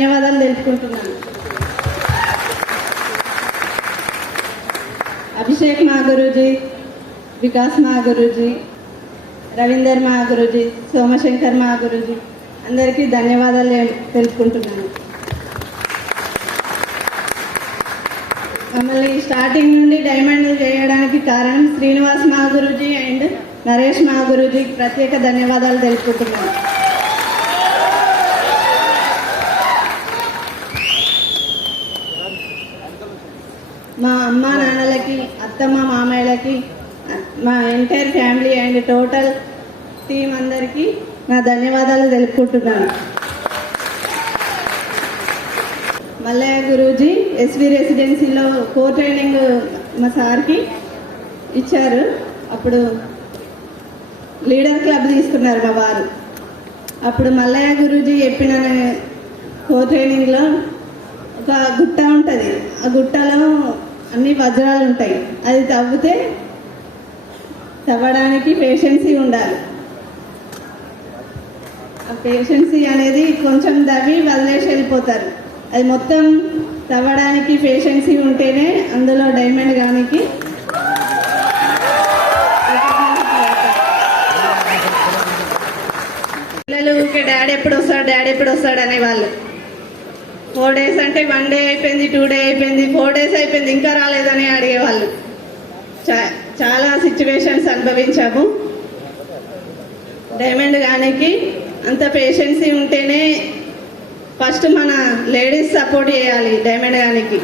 ధన్యవాదాలు తెలుపుకుంటున్నాను. అభిషేక్ మా గురూజీ, వికాస్ మా గురూజీ, రవీందర్ మా గురూజీ, సోమశంకర్ మా గురూజీ అందరికీ ధన్యవాదాలు తెలుపుకుంటున్నాను. మమ్మల్ని స్టార్టింగ్ నుండి డైమండ్ చేయడానికి కారణం శ్రీనివాస్ మా గురూజీ అండ్ నరేష్ మా గురూజీకి ప్రత్యేక ధన్యవాదాలు తెలుపుకుంటున్నాను. మా అమ్మ నాన్నలకి, అత్తమ్మ మామయ్యలకి, మా entire family and total team అందరికీ నా ధన్యవాదాలు తెలుపుకుంటున్నాను. మల్లయ్య గురూజీ ఎస్వి రెసిడెన్సీలో ట్రైనింగ్ మా సార్కి ఇచ్చారు. అప్పుడు లీడర్ క్లబ్ తీసుకున్నారు మా వారు. అప్పుడు మల్లయ్య గురూజీ చెప్పిన ట్రైనింగ్లో ఒక గుట్ట ఉంటుంది. ఆ గుట్టలో అన్ని వజ్రాలు ఉంటాయి. అది తవ్వడానికి పేషెన్సీ ఉండాలి. ఆ పేషెన్సీ అనేది కొంచెం తవ్వి వదిలేసి వెళ్ళిపోతారు. అది మొత్తం తవ్వడానికి పేషెన్సీ ఉంటేనే అందులో డైమండ్ గానికి పిల్లలు ఊరికే డాడీ ఎప్పుడు వస్తాడు అనేవాళ్ళు. 4 days అంటే 1 day అయిపోయింది, 2 day అయిపోయింది, 4 days అయిపోయింది, ఇంకా రాలేదని అడిగేవాళ్ళు. చాలా సిచ్యువేషన్స్ అనుభవించాము. డైమండ్ గానికి అంత పేషెన్సీ ఉంటేనే ఫస్ట్ మన లేడీస్ సపోర్ట్ చేయాలి డైమండ్ గానికి.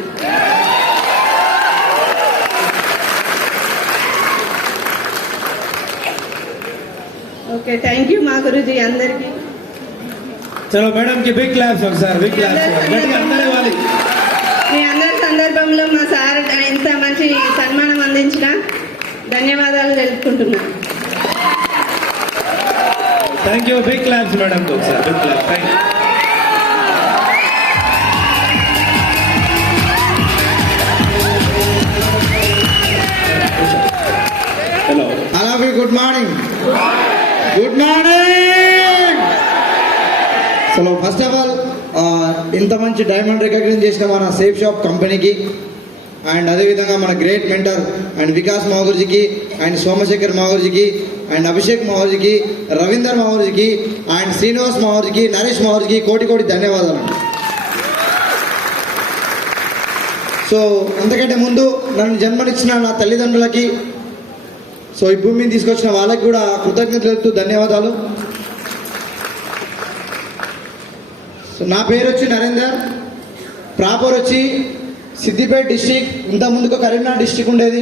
ఓకే, థ్యాంక్ యూ మా గురూజీ అందరికీ. చలో మేడం కి బిగ్ క్లాప్స్ ఒకసారి, బిగ్ క్లాప్స్ గట్టిగా అందరూ ఇవ్వాలి. మీ అందరి సందర్భంలో మా సార్ ఇంత మంచి సన్మానం అందించిన ధన్యవాదాలు తెలుపుకుంటున్నాను. Thank you, big claps madam ఒకసారి, big claps. Thank you. Hello అలాగే good morning. Good morning. So first of all ఇంత మంచి డైమండ్ రికగ్నైజ్ చేసిన మన సేఫ్ షాప్ కంపెనీకి అండ్ అదేవిధంగా మన గ్రేట్ మెంటర్ అండ్ వికాస్ మాగుర్జీకి అండ్ సోమశేఖర్ మాగుర్జీకి అండ్ అభిషేక్ మాగుర్జీకి, రవీందర్ మాగుర్జీకి అండ్ శ్రీనివాస్ మాగుర్జీకి, నరేష్ మాగుర్జీకి కోటి ధన్యవాదాలు. సో అంతకంటే ముందు నన్ను జన్మనిచ్చిన నా తల్లిదండ్రులకి, సో ఈ భూమిని తీసుకొచ్చిన వాళ్ళకి కూడా కృతజ్ఞతలు చెప్తూ ధన్యవాదాలు. సో నా పేరు వచ్చి నరేందర్, ప్రాపర్ వచ్చి సిద్దిపేట డిస్టిక్. ఇంత ముందుకు కరీంనగర్ డిస్టిక్ ఉండేది.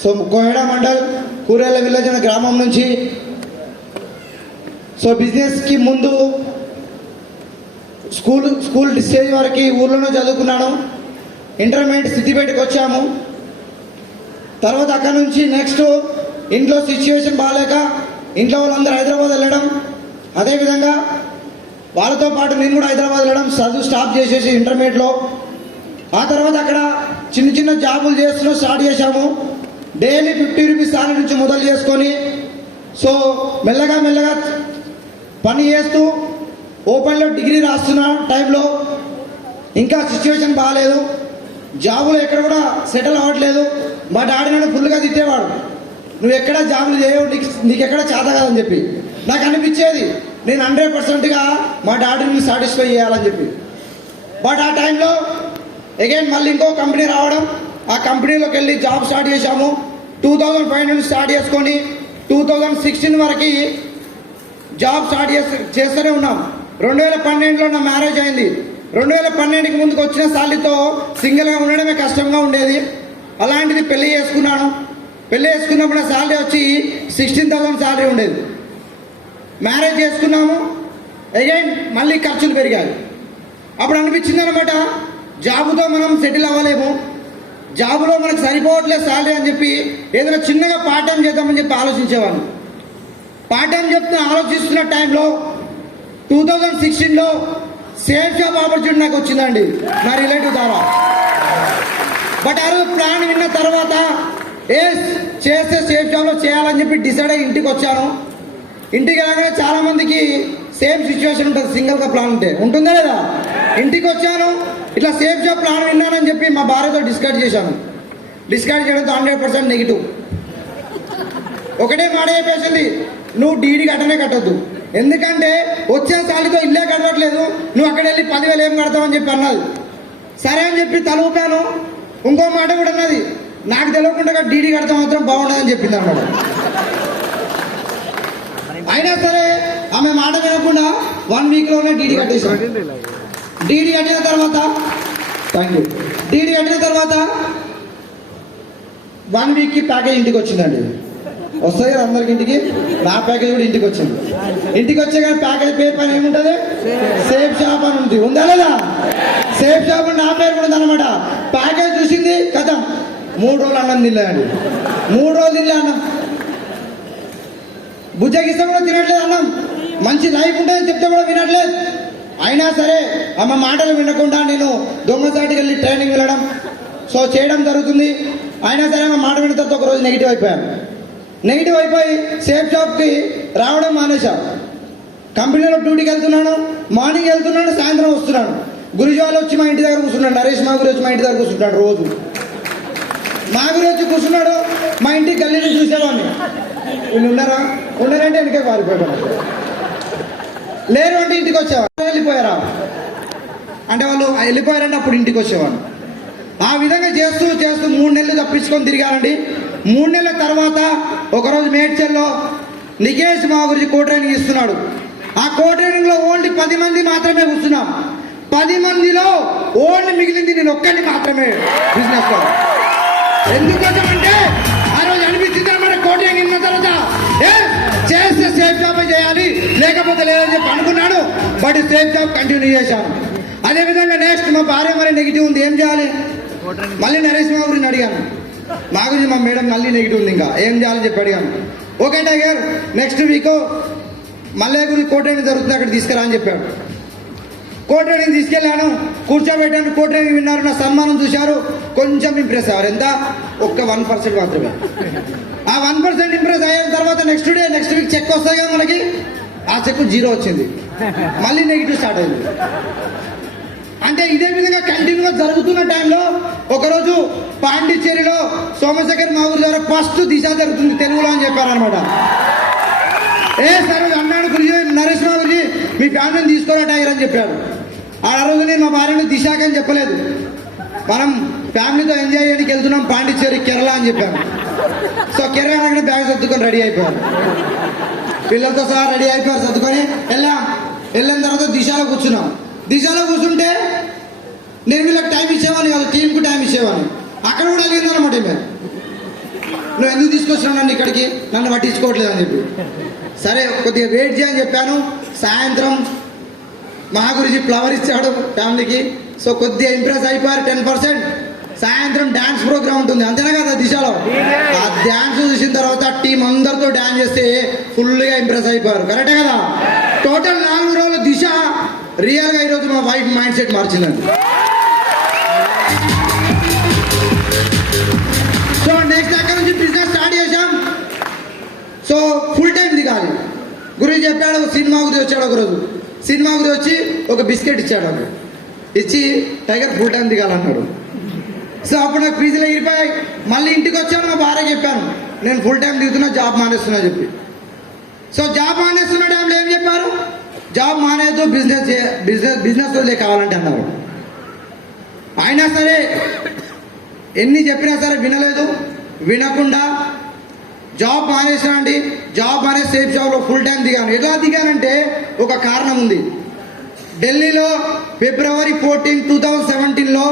సో కోహెడా మండల్ కూరేళ్ళ విలేజ్ అనే గ్రామం నుంచి సో బిజినెస్కి ముందు స్కూల్ స్టేజ్ వరకు ఊర్లోనే చదువుకున్నాను. ఇంటర్మీడియట్ సిద్దిపేటకి వచ్చాము. తర్వాత అక్కడ నుంచి నెక్స్ట్ ఇంట్లో సిచ్యువేషన్ బాగాలేక ఇంట్లో వాళ్ళందరూ హైదరాబాద్ వెళ్ళడం, అదేవిధంగా వాళ్ళతో పాటు నేను కూడా హైదరాబాద్ వెళ్ళడం, చదువు స్టాప్ చేసేసి ఇంటర్మీడియట్లో. ఆ తర్వాత అక్కడ చిన్న జాబులు చేస్తూ స్టార్ట్ చేశాము. డైలీ 50 రూపీస్ సాలరీ నుంచి మొదలు చేసుకొని సో మెల్లగా పని చేస్తూ ఓపెన్లో డిగ్రీ రాస్తున్న టైంలో ఇంకా సిచ్యువేషన్ బాగాలేదు. జాబులు ఎక్కడ కూడా సెటిల్ అవ్వట్లేదు. మా డాడీ నన్ను ఫుల్గా తిట్టేవాడు, నువ్వు ఎక్కడ జాబులు చేయవు, నీకు ఎక్కడ చేత కాదని చెప్పి. నాకు అనిపించేది నేను 100%గా మా డాడీని సాటిస్ఫై చేయాలని చెప్పి. బట్ ఆ టైంలో అగైన్ మళ్ళీ ఇంకో కంపెనీ రావడం, ఆ కంపెనీలోకి వెళ్ళి జాబ్ స్టార్ట్ చేశాము. 2005 నుంచి స్టార్ట్ చేసుకొని 2016 వరకు జాబ్ స్టార్ట్ చేస్తూనే ఉన్నాం. 2012లో నా మ్యారేజ్ అయింది. 2012కి ముందుకు వచ్చిన సాలరీతో సింగిల్గా ఉండడమే కష్టంగా ఉండేది. అలాంటిది పెళ్లి చేసుకున్నాను. పెళ్లి చేసుకున్నప్పుడు నా సాలరీ వచ్చి 16,000 సాలరీ ఉండేది. మ్యారేజ్ చేసుకున్నాము. అగైన్ మళ్ళీ ఖర్చులు పెరిగాయి. అప్పుడు అనిపించింది అనమాట, జాబుతో మనం సెటిల్ అవ్వలేము, జాబులో మనకు సరిపోవట్లేదు సాలరీ అని చెప్పి ఏదైనా చిన్నగా పార్ట్ టైం చేద్దామని చెప్పి ఆలోచించేవాడిని. పార్ట్ టైం ఆలోచిస్తున్న టైంలో 2016లో సేఫ్ జాబ్ ఆపర్చునిటీ నాకు వచ్చిందండి నా రిలేటివ్ ద్వారా. బట్ ఆ రోజు ప్లాన్ విన్న తర్వాత చేస్తే సేఫ్ జాబ్లో చేయాలని చెప్పి డిసైడ్ అయ్యి ఇంటికి వచ్చాను. ఇంటికి రాగానే చాలా మందికి సేమ్ సిచ్యువేషన్ ఉంటుంది, సింగిల్గా ప్లాన్ ఉంటుందా లేదా? ఇంటికి వచ్చాను, ఇట్లా సేఫ్ జాబ్ ప్లాన్ విన్నానని చెప్పి మా భార్యతో డిస్కస్ చేశాను. డిస్కస్ చేయడంతో 100% నెగిటివ్. ఒకటే మాట చెప్పేసింది, నువ్వు డీడీ కట్టనే కట్టొద్దు, ఎందుకంటే వచ్చే సాలితో ఇల్లే కట్టట్లేదు, నువ్వు అక్కడ వెళ్ళి 10,000 ఏం కడతావని చెప్పి అన్నది. సరే అని చెప్పి తలూపాను. ఇంకో మాట కూడా అన్నది, నాకు తెలియకుండా డీడీ కడితే మాత్రం బాగుండదని చెప్పింది అన్నమాట. అయినా సరే ఆమె మాట వినకుండా 1 వీక్లోనే డీడీ కట్టేసాను. డీడీ కట్టిన తర్వాత డీడీ కట్టిన తర్వాత 1 వీక్కి ప్యాకేజ్ ఇంటికి వచ్చిందండి. వస్తుంది కదా అందరికి ఇంటికి, నా ప్యాకేజ్ కూడా ఇంటికి వచ్చింది. ఇంటికి వచ్చే కానీ ప్యాకేజ్ పేరు పైన ఏముంటుంది? సేఫ్ షాప్ అని ఉంది, ఉందా లేదా? సేఫ్ షాప్ నా పేరు కూడా ఉందన్నమాట. ప్యాకేజ్ చూసింది కదా, 3 రోజులు అన్నం తినలేదండి. 3 రోజులు తినలే అన్నం, బుజ్జగిస్తే కూడా తినట్లేదు అన్నం. మంచి లైఫ్ ఉంటుందని చెప్తే కూడా వినట్లేదు. అయినా సరే ఆమె మాటలు వినకుండా నేను దొంగసాటికి వెళ్ళి ట్రైనింగ్ వెళ్ళడం చేయడం జరుగుతుంది. అయినా సరే ఆమె మాట విన్న తర్వాత ఒకరోజు నెగిటివ్ అయిపోయాను. నెగిటివ్ అయిపోయి సేఫ్ షాప్కి రావడం మానేశాను. కంపెనీలో డ్యూటీకి వెళ్తున్నాను, మార్నింగ్ వెళ్తున్నాను, సాయంత్రం వస్తున్నాను. గురుజీ వాళ్ళు వచ్చి మా ఇంటి దగ్గర కూర్చున్నాడు, నరేష్ మాగురి వచ్చి మా ఇంటి దగ్గర కూర్చుంటాడు. రోజు మాగురి వచ్చి కూర్చున్నాడు, మా ఇంటికి గల్లీని చూసేవాడిని. వీళ్ళు ఉన్నారంటే వెనకే పారిపోయాను, లేరు అంటే ఇంటికి వచ్చేవాడు. వెళ్ళిపోయారా అంటే వాళ్ళు వెళ్ళిపోయారంటే అప్పుడు ఇంటికి వచ్చేవాడు. ఆ విధంగా చేస్తూ 3 నెలలు తప్పించుకొని తిరిగానండి. 3 నెలల తర్వాత ఒకరోజు మేడ్చల్లో నికేష్ మా గురించి కో ట్రైనింగ్ ఇస్తున్నాడు. ఆ కో ట్రైనింగ్లో ఓన్లీ 10 మంది మాత్రమే కూర్చున్నాం. 10 మందిలో ఓన్లీ మిగిలింది నేను ఒక్కడిని మాత్రమే బిజినెస్ లో. ఎందుకంటే ఆ రోజు అనిపించింది అన్నమాట, కో ట్రైనింగ్ ఇన్న తర్వాత చేస్తే సేఫ్ జాబ్ చేయాలి, లేకపోతే లేదని చెప్పి అనుకున్నాడు. బట్ సేఫ్ జాబ్ కంటిన్యూ చేశాను. అదేవిధంగా నెక్స్ట్ మా భార్య మరి నెగిటివ్ ఉంది, ఏం చేయాలి? మళ్ళీ నరేష్ మా గురించి అడిగాను. మా గురించి మా మేడం మళ్ళీ నెగిటివ్ ఉంది, ఇంకా ఏం చేయాలని చెప్పి అడిగాను. ఓకే టైగర్, నెక్స్ట్ వీక్ మళ్ళీ గురించి కో ట్రైనింగ్ జరుగుతుంది, అక్కడ తీసుకురా అని చెప్పాడు. కో ట్రైనింగ్ తీసుకెళ్ళాను, కూర్చోబెట్టాను. కో ట్రైనింగ్ విన్నారు, నా సన్మానం చూశారు, కొంచెం ఇంప్రెస్ అయ్యారు. ఎంత? ఒక్క 1% మాత్రమే. ఆ 1% ఇంప్రెస్ అయిన తర్వాత నెక్స్ట్ వీక్ చెక్ వస్తాయి కదా మనకి, ఆ చెక్ 0 వచ్చింది. మళ్ళీ నెగిటివ్ స్టార్ట్ అయింది. అంటే ఇదే విధంగా కంటిన్యూగా జరుగుతున్న టైంలో ఒకరోజు పాండిచ్చేరిలో సోమశేఖర్ మా ఊరి ద్వారా ఫస్ట్ దిశ జరుగుతుంది తెలుగులో అని చెప్పారనమాట. సరే అన్నాడు గురించి, నరేష్ మా గురించి మీ ఫ్యామిలీని తీసుకోరా టైగర్ అని చెప్పాడు. ఆ రోజు నేను మా భార్యను దిశాక అని చెప్పలేదు, మనం ఫ్యామిలీతో ఎంజాయ్ చేయడానికి వెళ్తున్నాం పాండిచ్చేరి కేరళ అని చెప్పాను. సో కేరళ అక్కడ బ్యాగ్ సర్దుకొని రెడీ అయిపోయారు, పిల్లలతో సహా రెడీ అయిపోయారు, సర్దుకొని వెళ్ళిన తర్వాత దిశలో కూర్చున్నాం. దిశలో కూర్చుంటే నేను వీళ్ళకి టైం ఇచ్చేవాడిని కాదు, టీంకు టైం ఇచ్చేవాడిని. అక్కడ కూడా అడిగిందనమాట, మేము నువ్వు ఎందుకు తీసుకొచ్చినావు నన్ను ఇక్కడికి, నన్ను పట్టించుకోవట్లేదు అని చెప్పి. సరే కొద్దిగా వెయిట్ చేయని చెప్పాను. సాయంత్రం మా గురించి ఫ్లవర్ ఇచ్చాడు ఫ్యామిలీకి. సో కొద్దిగా ఇంప్రెస్ అయిపోయారు 10%. సాయంత్రం డ్యాన్స్ ప్రోగ్రామ్ ఉంటుంది, అంతేనా కదా దిశలో. ఆ డ్యాన్స్ చూసిన తర్వాత టీం అందరితో డ్యాన్స్ చేస్తే ఫుల్గా ఇంప్రెస్ అయిపోయారు. కరెక్టే కదా? టోటల్ 4 రోజులు దిశ రియల్గా ఈరోజు మా వైఫ్ మైండ్ సెట్ మార్చిందండి. సో నెక్స్ట్ అక్కడ నుంచి బిజినెస్ స్టార్ట్ చేశాం. సో ఫుల్ టైం దిగాలి. గురించి చెప్పాడు, సినిమా గురించి వచ్చాడు. ఒకరోజు సినిమా గురించి వచ్చి ఒక బిస్కెట్ ఇచ్చాడు, అక్కడ ఇచ్చి టైగర్ ఫుల్ టైం దిగాలన్నాడు. సో అప్పుడు నాకు ఫీజులు ఎగిరిపోయాయి. మళ్ళీ ఇంటికి వచ్చాను, మా భార్య చెప్పాను నేను ఫుల్ టైం దిగుతున్నా, జాబ్ మానేస్తున్నా చెప్పి. సో జాబ్ మానేస్తున్న టైంలో ఏం చెప్పారు, జాబ్ మానేదు, బిజినెస్ వదిలే కావాలంటే అన్నారు. అయినా సరే ఎన్ని చెప్పినా సరే వినలేదు. వినకుండా జాబ్ మానేసానండి. జాబ్ మానేసి సేఫ్ జాబ్లో ఫుల్ టైం దిగాను. ఎలా దిగానంటే ఒక కారణం ఉంది. ఢిల్లీలో February 14, 2017లో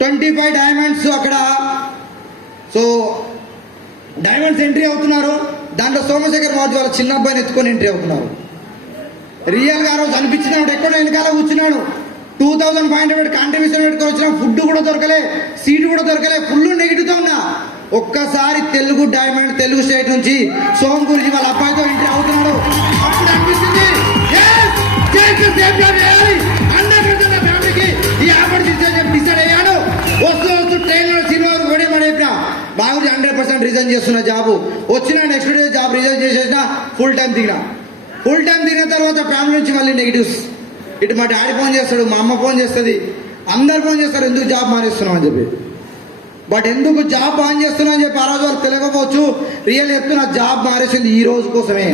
25 డైమండ్స్ అక్కడ సో డైమండ్స్ ఎంట్రీ అవుతున్నారు. దాంట్లో సోమశేఖర్ మౌర్య వాళ్ళ చిన్న అబ్బాయిని ఎత్తుకొని ఎంట్రీ అవుతున్నారు. రియల్గా ఆ రోజు అనిపించినాడు, ఎక్కడ వెనకాల కూర్చున్నాడు. 2500 కాంట్రిబ్యూషన్ పెట్టుకొని వచ్చిన, ఫుడ్ కూడా దొరకలే, సీట్ కూడా దొరకలే, ఫుల్ నెగిటివ్తో ఉన్నా. ఒక్కసారి తెలుగు డైమండ్, తెలుగు స్టేట్ నుంచి సోమ్ గురించి వాళ్ళ అబ్బాయితో ఎంట్రీ అవుతున్నాడు. అప్పుడు అనిపిస్తుంది ఫ్యామిలీకి ఈ ఆపర్చునిటీ డిసైడ్ అయ్యాడు. వస్తూ ట్రైన్ సినిమా కూడా చెప్పిన బాగుంది, 100% రిజైన్ రిజైన్ చేస్తున్న జాబు వచ్చిన నెక్స్ట్ డే జాబ్ రిజైన్ చేసేసిన ఫుల్ టైం దిగిన తర్వాత ఫ్యామిలీ నుంచి మళ్ళీ నెగిటివ్స్. ఇటు మా డాడీ ఫోన్ చేస్తాడు, మా అమ్మ ఫోన్ చేస్తుంది, అందరు ఫోన్ చేస్తారు ఎందుకు జాబ్ మానేస్తున్నాం అని చెప్పి. బట్ ఎందుకు జాబ్ ఆన్ చేస్తున్నా అని చెప్పి ఆ రోజు వాళ్ళు తెలియకపోవచ్చు. రియల్ చెప్తున్నా, జాబ్ మారేసింది ఈ రోజు కోసమే.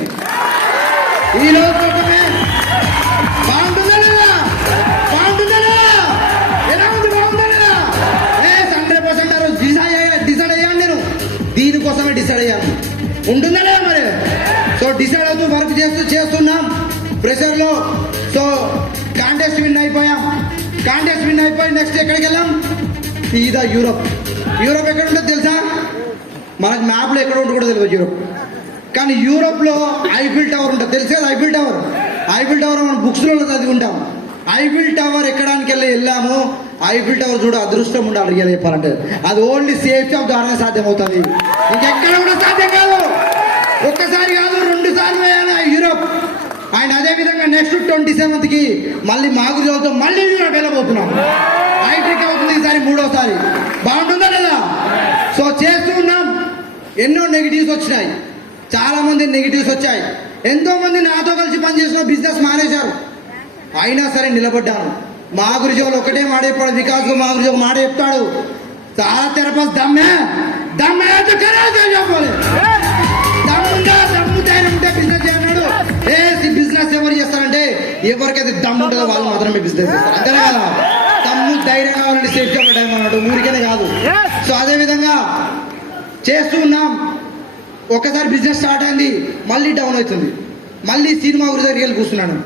బాగుంటుందా లేదా? ఎలా ఉంది? బాగుందా లేదా? 100% ఆ రోజు డిసైడ్ అయ్యాను నేను, దీనికోసమే డిసైడ్ అయ్యాను. ఉంటుందా లేదా మరి? సో డిసైడ్ అవుతూ వర్క్ చేస్తున్నాం ప్రెషర్లో. సో కాంటెస్ట్ విన్ అయిపోయి నెక్స్ట్ ఎక్కడికి వెళ్ళాం? సీదా యూరోప్ ఎక్కడ ఉంటుందో తెలుసా? మనకు మ్యాప్లో ఎక్కడ ఉంటుందో కూడా తెలియదు యూరోప్. కానీ యూరోప్లో ఐఫిల్ టవర్ ఉంటుంది, తెలుసు కదా? ఐఫిల్ టవర్ మనం బుక్స్లో చదువుకుంటాం. ఐఫిల్ టవర్ ఎక్కడానికి వెళ్ళాము. ఐఫిల్ టవర్ చూడ అదృష్టం ఉండాలి రియల్ చెప్పాలంటే. అది ఓన్లీ సేఫ్టీ ఆఫ్ ద్వారానే సాధ్యమవుతుంది, ఇంకెక్కడ కూడా సాధ్యం కాదు. ఒక్కసారి కాదు, 2 సార్లు వేయాలి యూరోప్. అండ్ అదేవిధంగా నెక్స్ట్ 27th మళ్ళీ మాగురితో మళ్ళీ యూరోప్ వెళ్ళబోతున్నాం. హైట్రిక్ అవుతుంది ఈసారి, 3వసారి. బాగుంటుందా లేదా? సో చేస్తూ ఉన్నాం. ఎన్నో నెగిటివ్స్ వచ్చినాయి, చాలా మంది నెగిటివ్స్ వచ్చాయి. ఎంతో మంది నాతో కలిసి పనిచేసిన బిజినెస్ మానేశారు, అయినా సరే నిలబడ్డాను. మా గురించి వాళ్ళు ఒకటే మాట చెప్పాడు, వికాస్ మా గురించి ఒక మాట చెప్తాడు, చాలా తెరపస్ దమ్ము ధైర్యం ఉంటే బిజినెస్ చేయన్నాడు. బిజినెస్ ఎవరు చేస్తారంటే ఎవరికైతే దమ్ము ఉంటుందో వాళ్ళు మాత్రమే బిజినెస్ చేస్తారు, అంతేనా కదా? దమ్ము ధైర్యం కావాలంటే సేఫ్టీ టైం అన్నాడు, ఊరికేనే కాదు. సో అదే విధంగా చేస్తూ ఉన్నాం. ఒకసారి బిజినెస్ స్టార్ట్ అయింది, మళ్ళీ డౌన్ అవుతుంది. మళ్ళీ సినిమా గురి దగ్గరికి వెళ్ళి కూర్చున్నాను.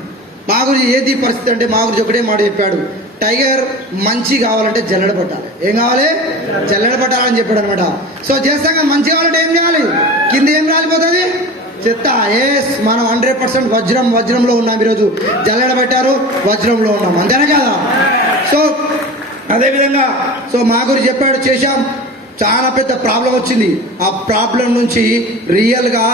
మా గురించి ఏది పరిస్థితి అంటే మా గురించి ఒకటే మాట చెప్పాడు, టైగర్ మంచి కావాలంటే జల్లెడ పట్టాలి. ఏం కావాలి? జల్లెడ పట్టాలని చెప్పాడు అనమాట. సో చేస్తాం, మంచి కావాలంటే ఏం చేయాలి? కింద ఏం రాలిపోతుంది? చెత్త. మనం 100% వజ్రంలో ఉన్నాం. ఈరోజు జల్లెడ పెట్టారు, వజ్రంలో ఉన్నాం, అంతేనా కదా? సో అదేవిధంగా సో మా గురించి చెప్పాడు, చేశాం. చాలా పెద్ద ప్రాబ్లం వచ్చింది. ఆ ప్రాబ్లం నుంచి రియల్గా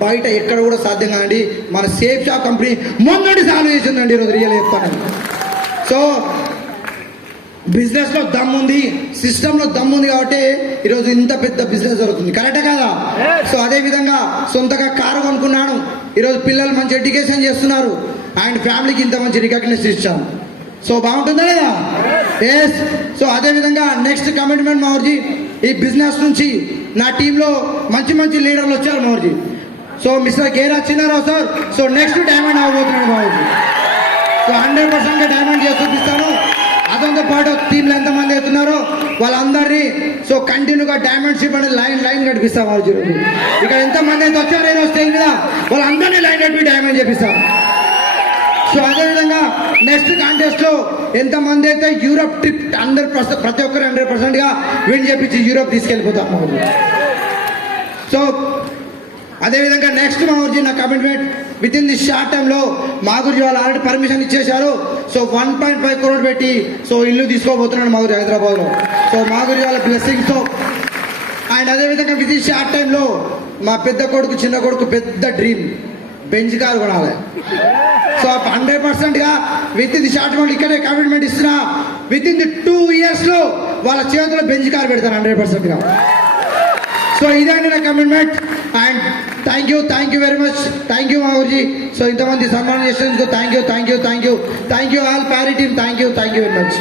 బయట ఎక్కడ కూడా సాధ్యం కాదండి. మన సేఫ్ షాప్ కంపెనీ మొన్నటి సాల్వ్ చేసిందండి ఈరోజు, రియల్ చెప్తాను. సో బిజినెస్లో దమ్ముంది, సిస్టంలో దమ్ముంది కాబట్టి ఈరోజు ఇంత పెద్ద బిజినెస్ జరుగుతుంది, కరెక్టే కదా? సో అదేవిధంగా సొంతగా కారు కొనుక్కున్నాను. ఈరోజు పిల్లలు మంచి ఎడ్యుకేషన్ చేస్తున్నారు, అండ్ ఫ్యామిలీకి ఇంత మంచి రికగ్నిషన్ ఇచ్చాను. సో బాగుంటుందా లేదా? సో అదేవిధంగా నెక్స్ట్ కమిట్మెంట్ మావర్జీ, ఈ బిజినెస్ నుంచి నా టీంలో మంచి లీడర్లు వచ్చారు మావర్జీ. So mister Gera Chinnarao sir, so next diamond అవ్వబోతున్నాడు మావర్జీ. సో 100% డైమండ్ చేసి చూపిస్తాను. అదంతో పాటు టీంలో ఎంతమంది అవుతున్నారో వాళ్ళందరినీ సో కంటిన్యూగా డైమండ్షిప్ అనేది లైన్ నడిపిస్తాం మావర్జీ. ఇక్కడ ఎంతమంది అయితే వచ్చారో ఈరోజు స్టేజ్ మీద వాళ్ళందరినీ లైన్ నడిపి డైమండ్ చేపిస్తాం. సో అదేవిధంగా నెక్స్ట్ కాంటెస్ట్ లో ఎంతమంది అయితే యూరోప్ ట్రిప్ 100% ప్రతి ఒక్కరు 100%గా విన్ చేపించి యూరోప్ తీసుకెళ్ళిపోతాం మావర్జీ. సో అదేవిధంగా నెక్స్ట్ మావర్జీ నా commitment within this short టైంలో మా గురించి వాళ్ళు ఆల్రెడీ పర్మిషన్ ఇచ్చేశారు. సో 1.5 crore పెట్టి సో ఇల్లు తీసుకోబోతున్నాడు మా గురించి హైదరాబాద్లో. సో మా గురించి వాళ్ళ బ్లెస్సింగ్స్తో. అండ్ అదేవిధంగా విత్ ఇన్ షార్ట్ టైంలో మా పెద్ద కొడుకు చిన్న కొడుకు పెద్ద డ్రీమ్ బెంచ్ కారు కొనాలి. సో 100%గా విత్ ఇన్ ది షార్ట్ టైంలో ఇక్కడే కమిట్మెంట్ ఇస్తున్నా, విత్ ఇన్ ది 2 years వాళ్ళ చేతిలో బెంచ్ కారు పెడతాను 100%గా. సో ఇదండి నా కమిట్మెంట్. And thank you very much. Thank you మావర్జీ. సో ఇంతమంది సన్మానం చేసినందుకు thank you all Pyari team. Thank you very much.